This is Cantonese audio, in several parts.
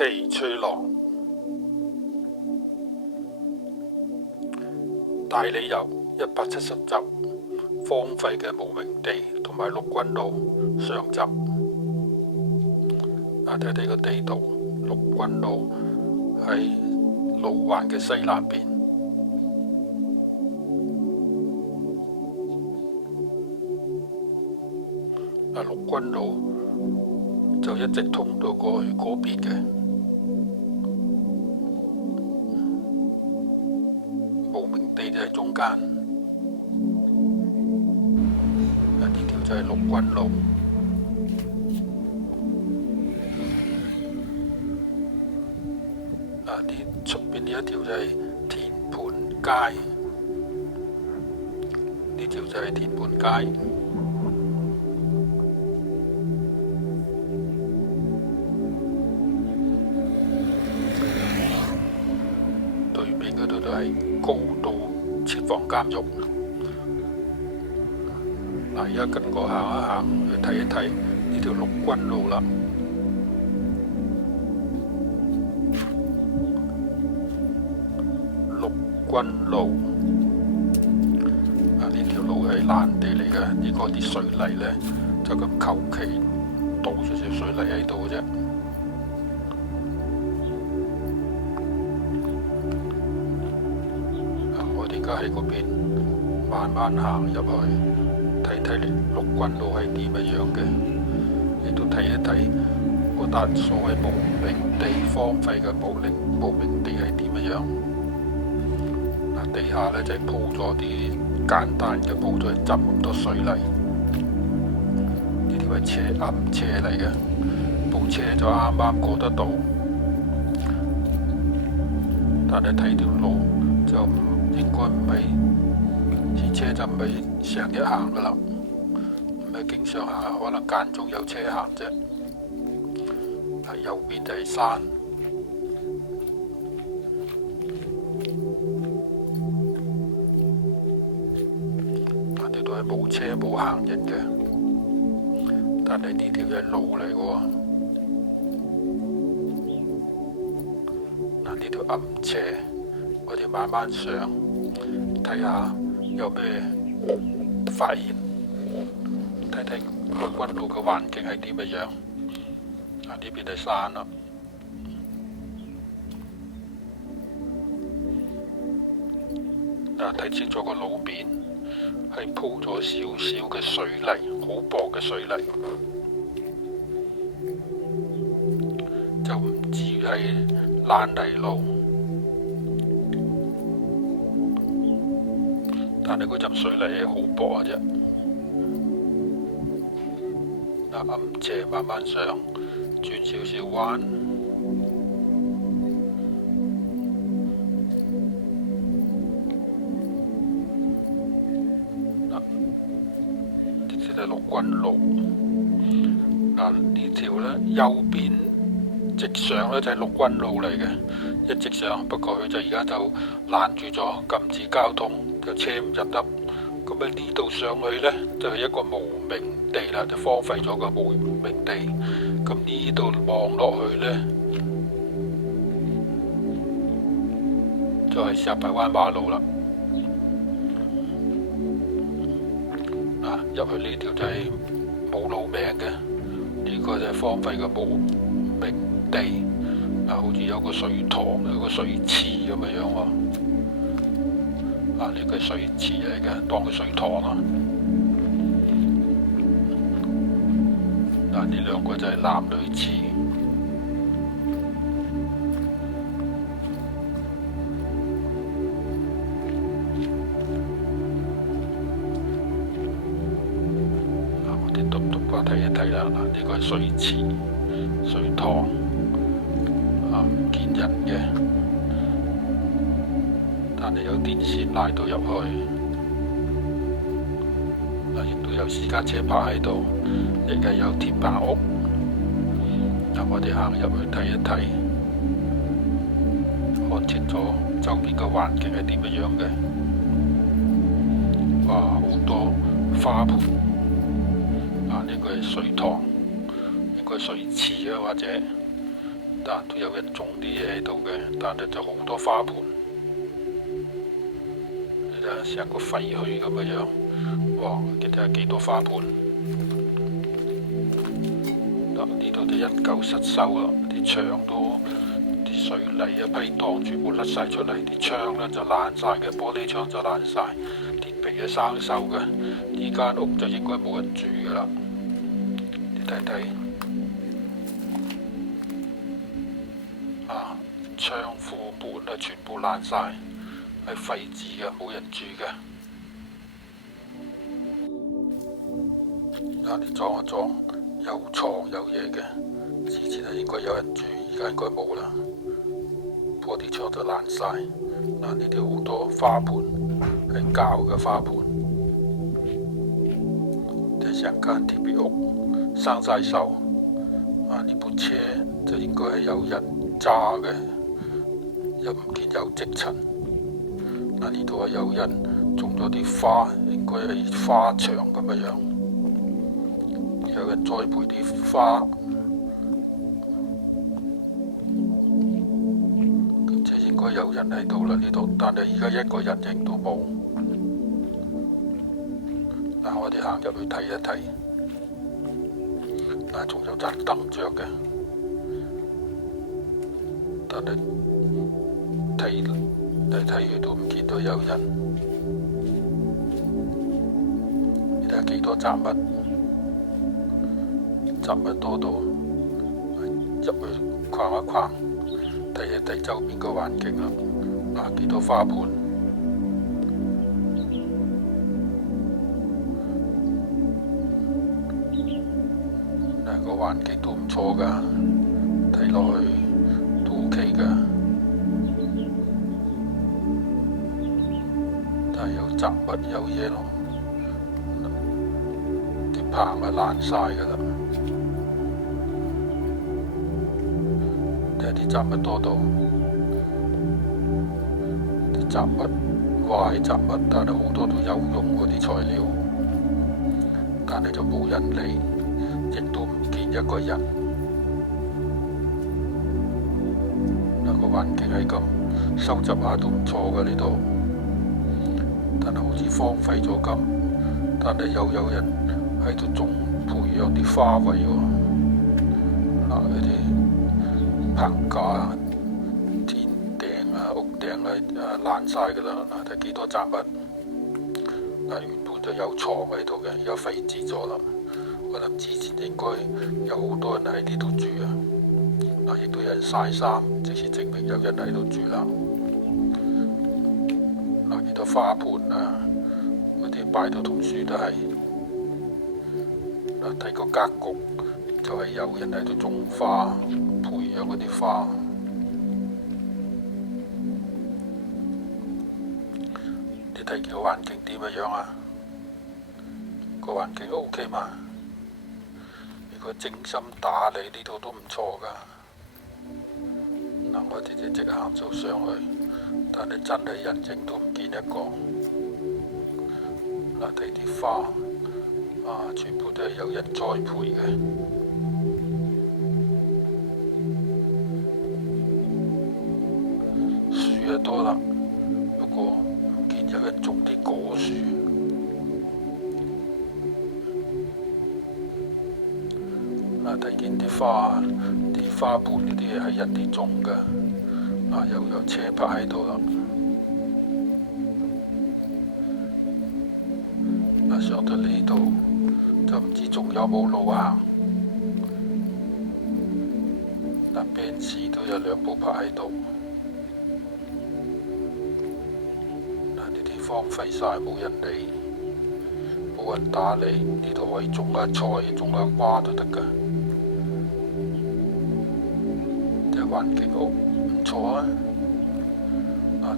奇趣廊帶你遊170集荒廢嘅無名地同埋陸軍路上集。睇睇個地圖，陸軍路喺路環嘅西南邊。陸軍路就一直通到過去嗰邊嘅。無名地就喺中間。呢條就係陸軍路。出邊呢一條就係田盤街，呢條就係田盤街。對面嗰度就係高度設防監獄。而家跟我行一行去睇一睇呢條陸軍路啦。軍路呢條路係爛地嚟嘅，呢個啲水泥呢，就咁求其倒少少水泥喺度嘅啫。我哋而家喺嗰邊慢慢行入去，睇睇陸軍路係點樣嘅，亦都睇一睇嗰笪所謂無名地荒廢嘅無名地係點樣。地下呢就係鋪咗啲簡單嘅鋪咗浸咁多水泥，呢條係暗斜嚟嘅，部車就啱啱過得到，但係睇條路就應該唔係，啲車就唔係成日行噶啦，唔係經常行，可能間中有車行啫。右邊就係山。冇車冇行人嘅，但係呢條係路嚟嘅喎。呢條暗斜，我哋慢慢上，睇下有咩發現，睇睇陸軍路嘅環境係點樣。呢邊係山啦。睇清楚個路面。係鋪咗少少嘅水泥，好薄嘅水泥，就唔至於係爛泥路。但係嗰陣水泥係好薄嘅啫。暗斜慢慢上，轉少少彎。陸軍路呢條呢，右邊直上呢就係陸軍路嚟嘅，一直上。不過佢就而家就攔住咗，禁止交通，就車唔入得。咁呢度上去呢，就係一個無名地啦，就荒廢咗個無名地。咁呢度望落去呢，就係石排灣馬路啦。入去呢條就係冇路名嘅，呢個就係荒廢嘅無名地。好似有個水塘，有個水池咁樣喎。呢個係水池嚟嘅，當佢水塘啦。呢兩個就係男女廁。睇一睇啦，呢個係水池、水塘，唔見人嘅，但係有電線拉到入去，亦都有私家車泊喺度，亦係有鐵板屋。我哋行入去睇一睇，看清楚周邊嘅環境係點樣嘅。哇，好多花盆。呢個係水塘，應該水池啊，或者但都有人種啲嘢喺度嘅，但係就好多花盆，你睇下成個廢墟咁嘅樣，哇！你睇下幾多花盆，嗱呢度就因舊失修啦，啲牆都啲水泥啊批盪全部甩晒出嚟，啲窗咧就爛晒嘅，玻璃窗就爛晒，鐵皮係生鏽嘅，呢間屋就應該冇人住噶啦，你睇睇。窗戶門啊，全部爛晒，係廢置嘅，冇人住嘅。你裝一裝，有床有嘢嘅，之前係應該有人住，而家應該冇啦。玻璃窗就爛晒。呢啲好多花盆，係膠嘅花盆，即成間鐵皮屋生晒鏽。呢部車就應該係有人揸嘅。又唔見有積塵，呢度有人種咗啲花，應該係花牆咁嘅樣，有人栽培啲花，即係應該有人喺度啦呢度，但係而家一個人影都冇。我哋行入去睇一睇，仲有盞燈着嘅，但係睇佢都唔見到有人，你睇下幾多雜物，雜物多到入去逛一逛，睇一睇周邊個環境啦。幾多花盆，個環境都唔錯噶，睇落去都 OK 噶。有雜物有嘢咯，啲棚啊爛晒噶啦，睇下啲雜物多到，啲雜物壞雜物，但係好多都有用嗰啲材料，但係就冇人理，亦都唔見一個人。個環境係咁，收集下都唔錯噶呢度。但係好似荒廢咗咁，但係又有人喺度種培養啲花卉喎。嗰啲棚架、天頂啊、屋頂啊爛晒㗎啦。睇幾多雜物。原本就有床喺度嘅，而家廢置咗啦。我諗之前應該有好多人喺呢度住啊。亦都有人曬衫，即是證明有人喺度住啦。幾多花盆啊，嗰啲擺到同樹都係。睇個格局就係有人喺度種花，培養嗰啲花。你睇個環境點樣啊？個環境 OK 嘛？如果精心打理呢度都唔錯噶。我哋直行咗上去，但係真係人影都唔見一個。睇啲花，全部都係有人栽培嘅。樹就多啦，不過唔見有人種啲果樹。睇見啲花盆呢啲係人哋種嘅。又有車泊喺度啦。上到呢度就唔知仲有冇路行。Benz都有2部泊喺度。呢啲荒廢晒，冇人理，冇人打理。呢度可以種下菜、種下花都得㗎。環境好唔錯啊！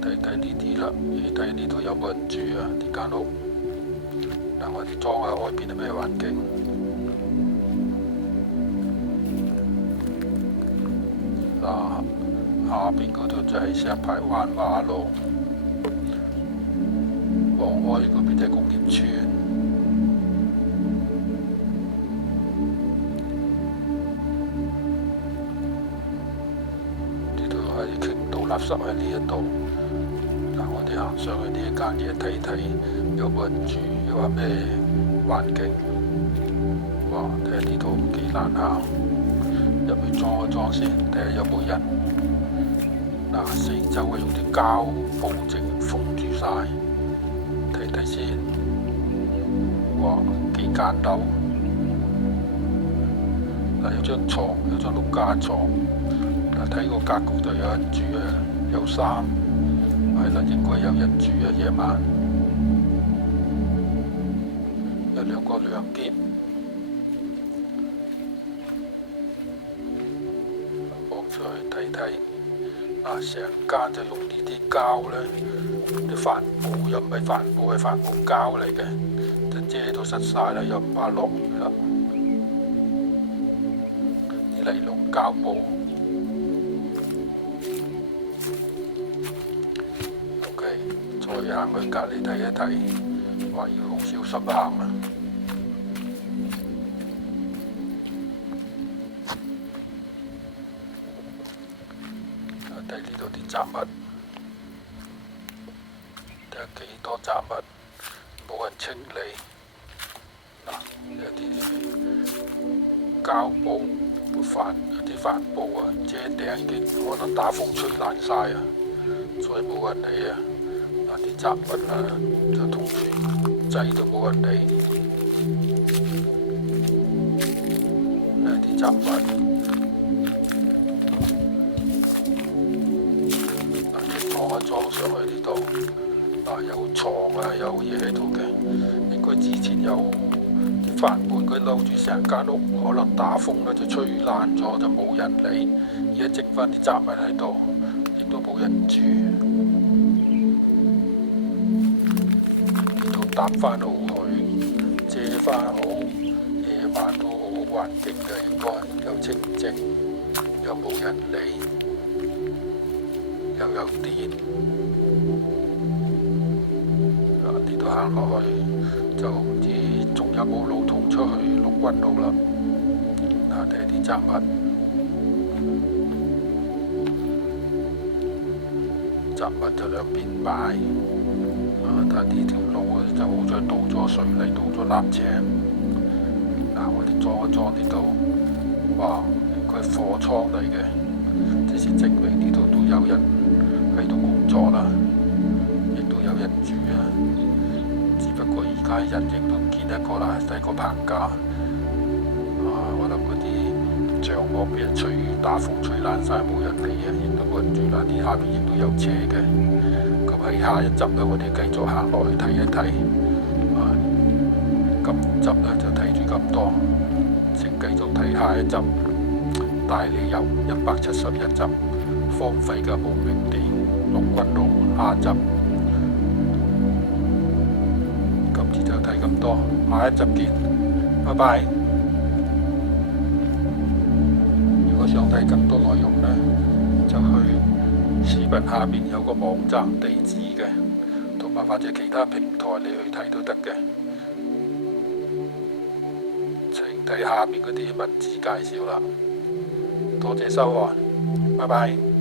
睇呢啲啦，睇呢度有冇人住啊？呢間屋，我哋裝下外邊係咩環境？下邊嗰度就係石排灣馬路，望開嗰邊就係工業村。垃圾喺呢一度。嗱，我哋行上去呢一間嘢睇睇，有冇人住，又話咩環境？哇！睇下呢度幾難行，入去裝一裝先，睇下有冇人。嗱，四周係用啲膠布整封住晒，睇睇先。哇，幾簡陋。嗱，有張床，有張碌架床。嗱，睇個格局就有人住啊，有衫。係啦，應該有人住啊，夜晚。有兩個涼篋。望出去睇睇。成間就用呢啲膠咧，啲帆布又唔係帆布，係帆布膠嚟嘅，就遮到實晒啦，又唔怕落雨啦。啲尼龍膠布。OK， 再行去隔離睇一睇，話要好小心行啊！睇呢度啲雜物，睇下幾多雜物，冇人清理。嗱，有啲膠布、有啲帆布啊，遮頂已經可能打風吹爛晒啊，所以冇人理啊。嗱，啲雜物啊，就通傳劑都冇人理。啲雜物。裝上去呢度，有床啊，有嘢喺度嘅。應該之前有啲帆布佢摟住成間屋，可能打風咧就吹爛咗，就冇人理。而家剩翻啲雜物喺度，亦都冇人住。呢度搭翻好佢，遮翻好，夜晚都好好環境嘅，應該又清靜，又冇人理。又有電，呢度行落去就唔知仲有冇路通出去陸軍路啦。睇下啲雜物，雜物就兩邊擺。睇下呢條路就好似倒咗水泥，倒咗瀝青。我哋裝一裝呢度，哇！應該係貨倉嚟嘅，即是證明呢度都有人喺度工作啦，亦都有人住啊。只不過而家人影都唔見一個啦，睇個棚架。我諗嗰啲帳幕俾人打風吹爛晒，冇人理啊，亦都冇人住啦。啲下邊亦都有車嘅。咁喺下一集咧，我哋繼續行落去睇一睇。今集咧就睇住咁多，請繼續睇下一集，帶你遊171集。荒廢嘅無名地陸軍路下集，今次就睇咁多，下一集見，拜拜。如果想睇更多內容呢，就去視頻下面有個網站地址嘅，同埋或者其他平台你去睇都得嘅。請睇下面嗰啲文字介紹啦。多謝收看，拜拜。